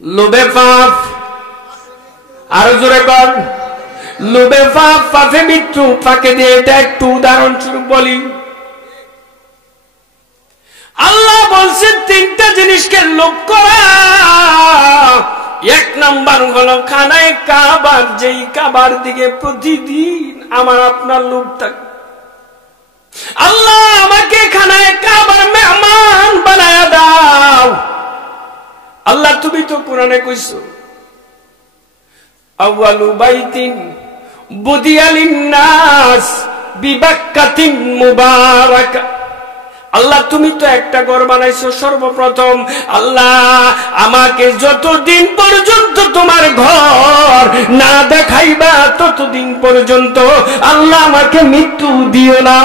লোভে পাপ, আরো জোরে কর, লোভে পাপ, পাপে মৃত্যু। ফাঁকে দিয়ে এটা একটু উদাহরণস্বরূপ বলি। আল্লাহ বলছেন তিনটা জিনিসকে লোভ করা। এক নাম্বার হলো খানায় কাবার, যেই কাবার দিকে প্রতিদিন আমার আপনার লোভ থাকে। আল্লাহ আমাকে খানায় কাবার মেহমান বানায়া দাও। আল্লাহ তুমি তো কোরআনে কইছো, আউয়ালু বাইতিন বুদিয়া লিন্নাস বিবাক্কাতিন মুবারাকা। আল্লাহ তুমি তো একটা ঘর বানাইছো সর্বপ্রথম। আল্লাহ আমাকে যতদিন পর্যন্ত তোমার ঘর না দেখাইবা ততদিন পর্যন্ত আল্লাহ আমাকে মৃত্যু দিও না।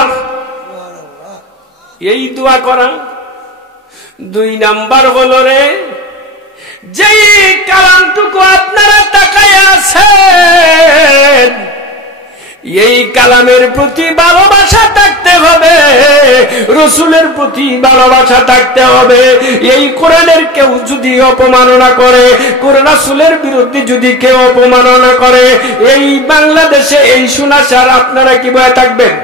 এই দোয়া করা। দুই নাম্বার হলো রে, যেই কালামটুকু আপনারা তাকায় আছেন, এই কালামের প্রতি ভালোবাসা থাকতে হবে, রসুলের প্রতি ভালোবাসা থাকতে হবে। এই কোরআনের কেউ যদি অপমাননা করে, কোরআন রাসূলের বিরুদ্ধে যদি কেউ অপমাননা করে, এই বাংলাদেশে এই সুনাসার আপনারা কি বয়ে থাকবেন?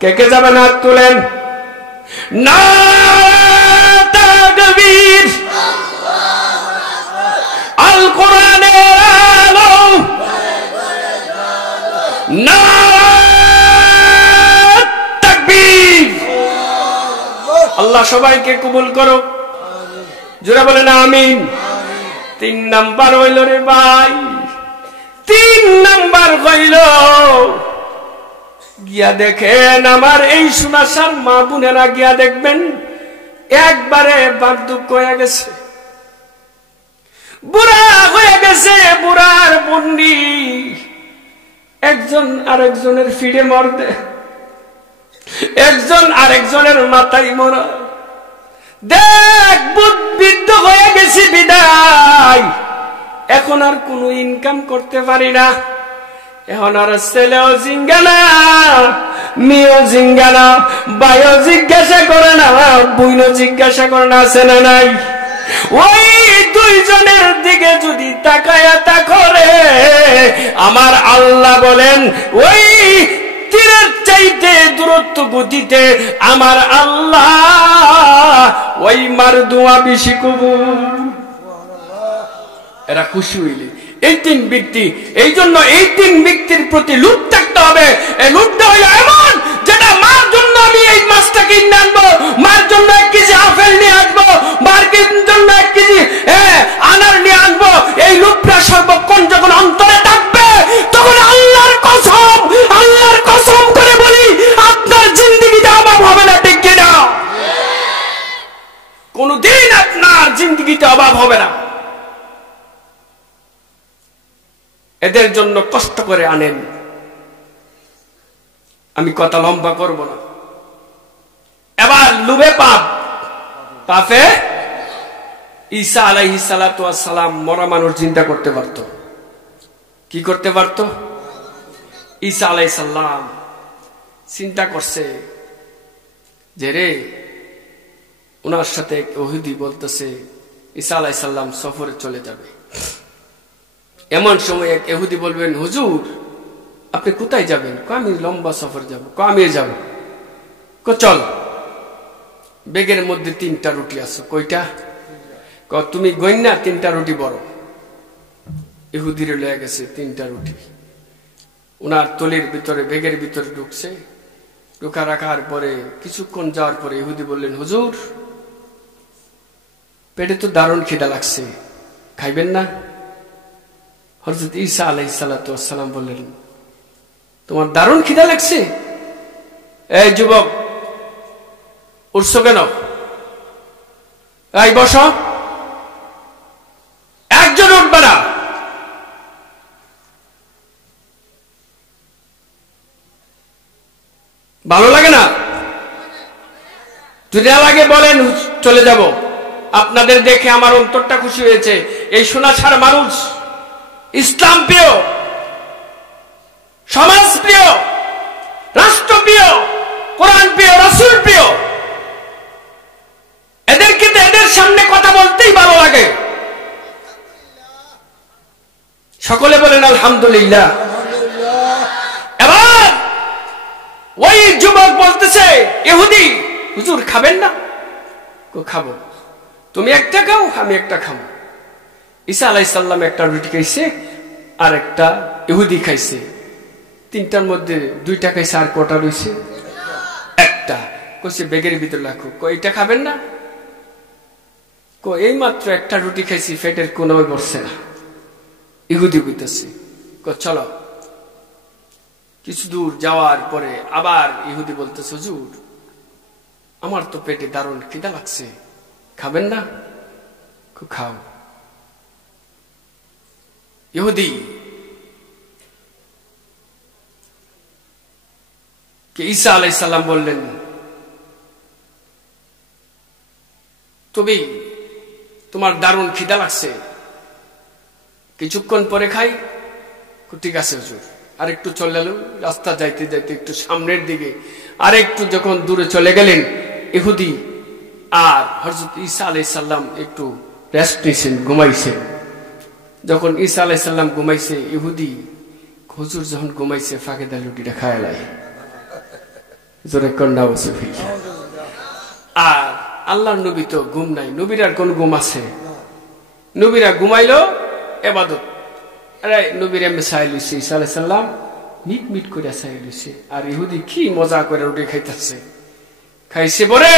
কে কে যাবেন হাত তুলেন। নারে তাকবীর, আল কোরআনের আলো, নারে তাকবীর। আল্লাহ সবাইকে কবুল করো, জোরে বলেন আমিন। তিন নাম্বার হইল রে ভাই, তিন নাম্বার হইল গিয়া দেখেন আমার এই সুনাসার মা বোনেরা, গিয়া দেখবেন একবারে বার্ধক্য হয়ে গেছে, বুড়া হয়ে গেছে, বুড়ার বন্ডি একজন আরেকজনের ফিরে মরদে, একজন আরেকজনের মাথায় মরা। দেখ বুদ্ধ হয়ে গেছি বিদায়, এখন আর কোনো ইনকাম করতে পারি না। এখন আর ছেলেও জিঙ্গানা, মেয়েও জিঙ্গানা, ভাইও জিজ্ঞাসা করে না, বোনও জিজ্ঞাসা করে না আছে না নাই। ওই দুইজনের দিকে যদি তাকায়া তাকরে, আমার আল্লাহ বলেন ওই তীরের চাইতে দূরত্ব গতিতে আমার আল্লাহ ওই মার দোয়া বেশি কবুল। এরা খুশি হইলে এই তিন ব্যক্তি, এই জন্য এই তিন ব্যক্তির প্রতি লুট থাকতে হবে। এই লুটটা হইল এমন, যেটা মার জন্য আমি এই মাছটা কিনে আনবো, মার জন্য 1 কেজি আপেল নিয়ে আসবো, মার জন্য 1 কেজি আনার নিয়ে আনবো। এই লুটটা সর্বক্ষণ যখন অন্তরে থাকবে, তখন আল্লাহর কসম করে বলি আপনার জিন্দেগিতে অভাব হবে না, ঠিক কিনা? কোনদিন আপনার জিন্দেগিতে অভাব হবে না। এদের জন্য কষ্ট করে আনেন। আমি কথা লম্বা করব না। এবার লুবে পাপ, পাপে ঈসা আলাইহিস সালাতু ওয়াস সালাম মরা মানুষ চিন্তা করতে পারত। কি করতে পারত? ঈসা আলাইহিস সালাম চিন্তা করছে যে রে, ওনার সাথে ইহুদি বলতেছে ঈসা আলাইহিস সালাম সফরে চলে যাবে। এমন সময় এক ইহুদি বলবেন, হুজুর আপনি কোথায় যাবেন? আমি লম্বা সফর যাব। আমি যাব। চল, বেগের মধ্যে 3টা রুটি আছে। কয়টা? তুমি গইনা 3টা রুটি বড়। ইহুদিরে লয়ে গেছে 3টা রুটি, ওনার তলির ভিতরে বেগের ভিতরে ঢুকছে। ঢুকা রাখার পরে কিছুক্ষণ যাওয়ার পরে ইহুদি বললেন, হুজুর পেটে তো দারুণ খিদা লাগছে, খাইবেন না? হযরত ঈসা আলাইহিস সালাতু ওয়াস সালাম বললেন, তোমার দারুণ খিদা লাগছে? এই যুবক উঠছো কেন? এই বসো। একজন উঠবে না। ভালো লাগে না? যদি লাগে বলেন চলে যাব। আপনাদের দেখে আমার অন্তরটা খুশি হয়েছে। এই সোনাসার মানুষ ইসলাম প্রিয়, সমাজ প্রিয়, রাষ্ট্র প্রিয়, কোরআন প্রিয়, রাসূল প্রিয়। এদেরকে তো এদের সামনে কথা বলতেই ভালো লাগে। সকলে বলেন আলহামদুলিল্লাহ। এবার ওই যুবক বলতেছে ইহুদি, হুজুর খাবেন না? খাবো। তুমি একটা খাও, আমি একটা খাবো। ঈসা আলাইহিস সালাম একটা রুটি খাইছে, আর একটা ইহুদি খাইছে। তিনটার মধ্যে দুইটা খাইছে, আর কটা রইছে? একটা। কইছে বেগের ভিতর রাখো। এটা খাবেন না? এই মাত্র একটা রুটি খাইছি, পেটের কোনো বসছে না। ইহুদি কইতেছে চলো। কিছু দূর যাওয়ার পরে আবার ইহুদি বলতেছে হুজুর, আমার তো পেটে দারুণ খিদা লাগছে, খাবেন না? খাও। ইহুদি কে ঈসা আলাইহিস সালাম বললেন, তুমি তোমার দারুণ খিদা লাগছে, কিছুক্ষণ পরে খাই? ঠিক আছে হুজুর। আরেকটু চলে গেল, রাস্তা যাইতে যাইতে একটু সামনের দিকে আরেকটু যখন দূরে চলে গেলেন ইহুদি আর হযরত ঈসা আলাইহিস সালাম একটু রেস্ট নিয়েছেন, ঘুমাইছেন। যখন ঈসা আলাইহিস সালাম ঘুমাইছে, ইহুদি হুজুর যখন ঘুমাইছে ফাঁকে দা রুটিটা খায় লাই। জোরে কন্যা বসে ফিল। আর আল্লাহর নবী তো ঘুম নাই, নবীর আর কোন ঘুম আছে? নবীরা ঘুমাইলো ইবাদত। আরে নবীর এমনি চাই লইছে, ঈসা আলাইহিস সালাম মিট মিট করে চাই লইছে, আর ইহুদি কি মজা করে রুটি খাইতেছে। খাইছে পরে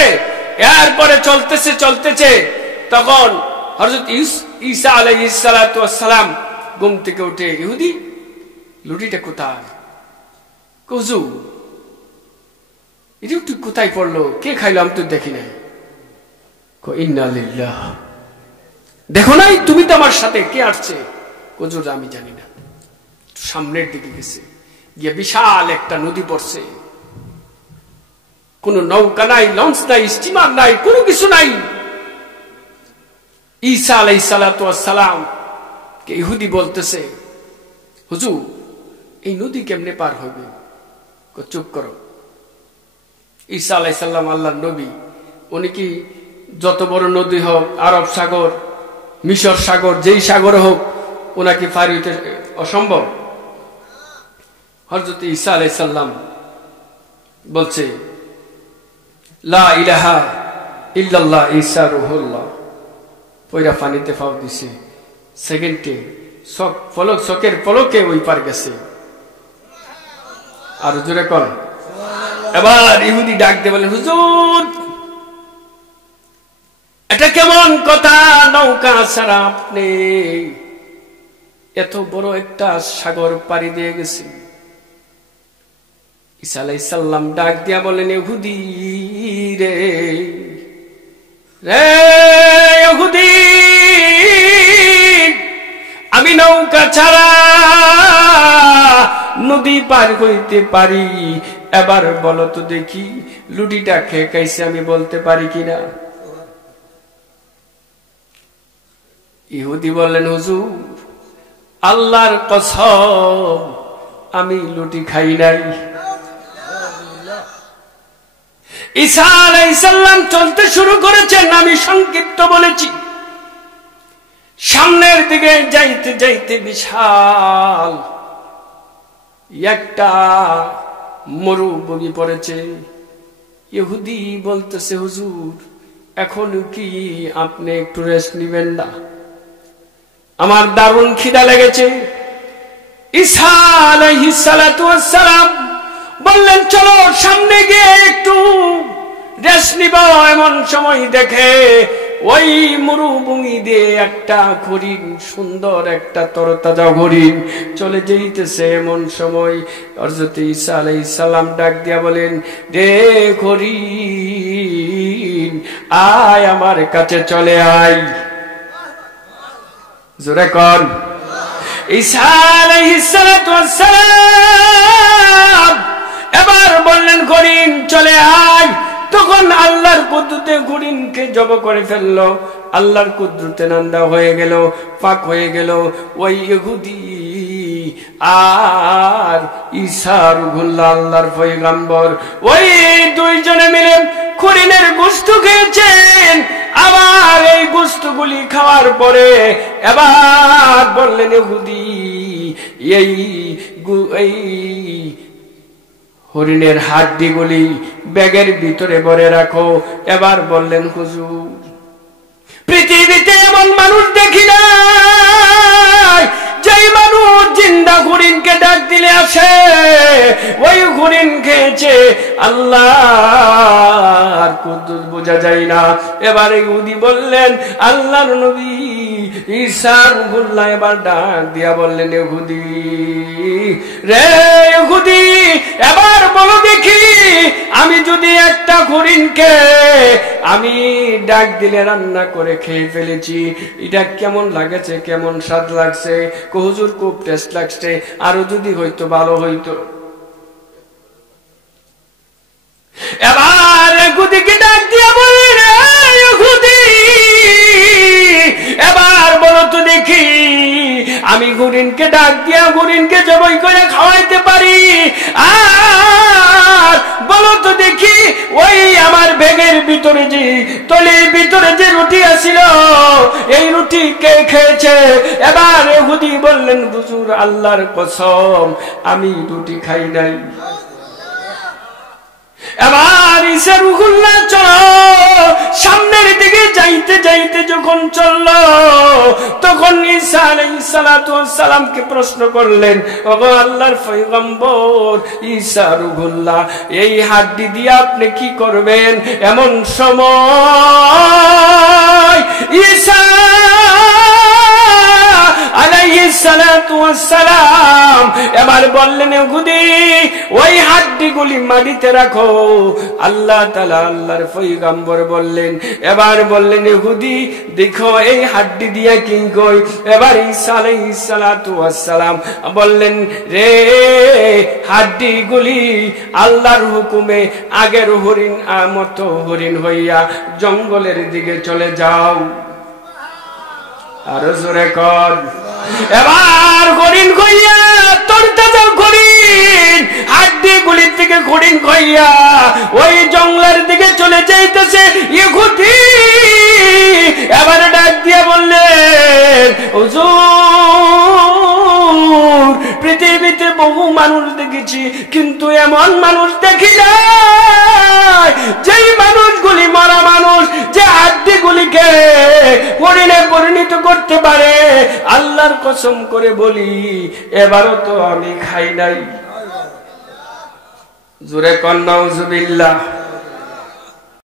এরপরে চলতেছে চলতেছে, তখন হযরত ঈসা আলাইহিস সালাতু ওয়াস সালাম ঘুম থেকে উঠে, ইহুদি রুটিটা কোথায়? হুজুর এই রুটি কোথায় পড়লো, কে খাইলো? আমি তো দেখি নাই। ইন্না লিল্লাহ। দেখো নাই তুমি তো আমার সাথে, কে আসছে? হুজুর আমি জানি না। সামনের দিকে গেছে, গিয়ে বিশাল একটা নদী পড়ছে, কোন নৌকা নাই, লঞ্চ নাই, স্টিমার নাই, কোনো কিছু নাই। ঈসা আলাইহিস সালাতু ওয়াস সালাম কে ইহুদি বলতেছে হুজুর এই নদী কেমনে পার হইবে? চুপ করো। ঈসা আলাইহিস সালাম আল্লাহর নবী, উনি কি যত বড় নদী হোক, আরব সাগর, মিশর সাগর, যেই সাগর হোক, ওনাকে পার হইতে অসম্ভব? হযরত ঈসা আলাইহিস সালাম বলছে লা ইলাহা ইল্লাল্লাহ ঈসা রুহুল্লাহ, পয়রা পানিতে ফাও দিছে, সেকেন্ডে চোখের পলকে ওই পার গেছে। আর জোরে কোন। এবার ইহুদি ডাক দিয়ে বলেন হুজুর এটা কেমন কথা, নৌকা ছাড়া আপনি এত বড় একটা সাগর পাড়ি দিয়ে গেছে। ঈসা আলাইহিস সালাম ডাক দিয়া বলেন ইহুদি রে, রে ইহুদি, আমি নৌকা ছাড়া নদী পার হইতে পারি, এবার বলো তো দেখি লুটিটা খেয়ে খাইছে আমি বলতে পারি কিনা? ইহুদি বললেন হুজুর আল্লাহর কসম আমি লুটি খাই নাই। ঈসা আলাইহিস সালাম চলতে শুরু করেছেন, আমি সংক্ষিপ্ত বলেছি। সামনের দিকে যাইতে যাইতে বিশাল একটা মরুভূমি পড়েছে। ইহুদি বলতেছে হুজুর এখন কি আপনি একটু রেস্ট নিবেন না? আমার দারুণ খিদা লেগেছে। ঈসা আলাইহিস সালাতু ওয়াস সালাম বললেন চলো সামনে গিয়ে একটু রেস্ট নিব। এমন সময় দেখে ওই মরুভূমি দিয়ে একটা হরিণ, সুন্দর একটা তরতাজা হরিণ চলে যেতেছে। এমন সময় হযরত ঈসা আলাইহিস সালাম ডাক দিয়া বলেন রে হরিণ আয় আমার কাছে চলে আয়। জোরে কর। ঈসা আলাইহিস সালাতু ওয়াস সালাম এবার বললেন হরিণ চলে আয়। তখন আল্লাহর কুদরতে হরিণকে জব করে ফেললো, আল্লাহর কুদরতে নান্দা হয়ে গেল, পাক হয়ে গেল। ওই ইহুদি আর ঈসা রুহুল্লাহ আল্লাহর পয়গম্বর ওই দুইজনে মিলে হরিণের গোশত খেয়েছেন। আবার এই গোশতগুলি খাওয়ার পরে এবার বললেন ইহুদি এই হরিণের হাড্ডিগুলি ব্যাগের ভিতরে ভরে রাখো। এবার বললেন হুজুর, পৃথিবীতে এমন মানুষ দেখি না যেই মানুষ জিন্দা হরিণকে ডাক দিলে আসে। ওই হরিণ খেয়েছে, আল্লাহর কুদ্দুস বোঝা যায় না। এবার ইহুদি বললেন, আল্লাহর নবী ঈসা রূহুল্লাহ এবার ডাক দিয়া বললেন, ইহুদি রে ইহুদি, এবার বলো দেখি, আমি যদি একটা হরিণকে আমি ডাক দিলে রান্না করে খেয়ে ফেলেছি, এটা কেমন লাগেছে, কেমন স্বাদ লাগছে? হুজুর খুব টেস্ট লাগছে, আরো যদি হইতো ভালো হইতো। এবার ইহুদিকে ডাক দিয়া বললেন, ইহুদি এবার বলো তো দেখি, আমি হরিণকে ডাক দিয়া হরিণকে জবাই করে খাওয়াইতে পারি? আর বলো তো দেখি, ওই আমার ব্যাগের ভিতরে যে তলির ভিতরে যে রুটি আছিল, এই রুটি কে খেয়েছে? এবার ইহুদি বললেন, হুজুর আল্লাহর কসম আমি রুটি খাই নাই। এবার ঈসা রূহুল্লাহ চলো সামনের দিকে যাইতে যাইতে যখন চলল, তখন ঈসা আলাইহিস সালাতু ওয়াস সালামকে প্রশ্ন করলেন, ওগো আল্লাহর পয়গম্বর ঈসা রূহুল্লাহ, এই হাড্ডি দিয়ে আপনি কি করবেন? এমন সময় ঈসা আলাইহিস সালাতু ওয়াস সালাম এবার বললেন, ইহুদি ওই হাড্ডিগুলি মাটিতে রাখো। আল্লাহ তাআলা আল্লাহর পয়গম্বর বললেন, এবার বললেন, ইহুদি দেখো এই হাড্ডি দিয়া কি কই? এবার ঈসা আলাইহিস সালাতু ওয়াস সালাম বললেন, রে হাড্ডিগুলি আল্লাহর হুকুমে আগের হরিণ মতো হরিণ হইয়া জঙ্গলের দিকে চলে যাও। আরো জোরে কর। এবার হরিণ কইয়া তরতা যাও, হরিণ হাড্ডি গুলির থেকে হরিণ কইয়া ওই জঙ্গলের দিকে চলে যাইতেছে। ইহুদি এবার ডাক দিয়ে বললেন, হুজুর পৃথিবীতে বহু মানুষ দেখেছি, কিন্তু এমন মানুষ দেখি নাই যেই মানুষগুলি মরা মানুষ, যে হাড্ডিগুলিকে হরিণে পরিণত করতে পারে। আল্লাহর কসম করে বলি, এবারও তো আমি খাই নাই। জোরে কন নাউজুবিল্লাহ।